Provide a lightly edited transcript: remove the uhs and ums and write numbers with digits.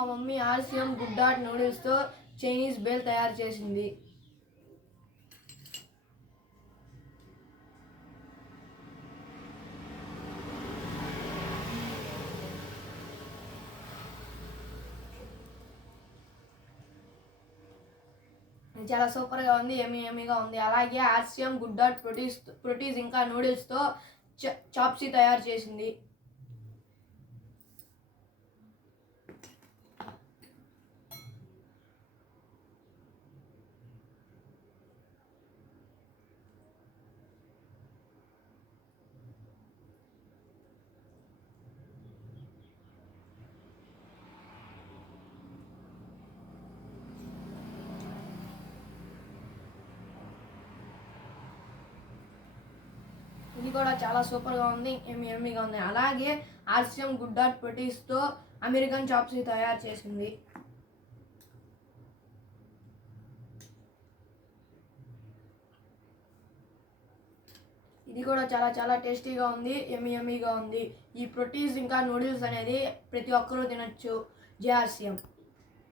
మా mummy RCM good dot నూడిల్స్తో Chinese bhel తయారు చేసింది. చాలా సూపర్గా ఉంది, ఎమ్మీగా ఉంది. అలాగే ఆర్సిఎం గుడ్ డాట్ ప్రోటీస్ ఇంకా నూడిల్స్తో చాప్సీ తయారు చేసింది. ఇది కూడా చాలా సూపర్గా ఉంది, ఎమ్మీగా ఉంది. అలాగే ఆర్సిఎం గుడ్ డాట్ ప్రోటీస్తో అమెరికన్ చాప్సీ తయారు చేసింది. ఇది కూడా చాలా టేస్టీగా ఉంది, ఎమ్మీగా ఉంది. ఈ ప్రోటీన్స్ ఇంకా నూడిల్స్ అనేది ప్రతి ఒక్కరూ తినొచ్చు. జేఆర్సిఎం.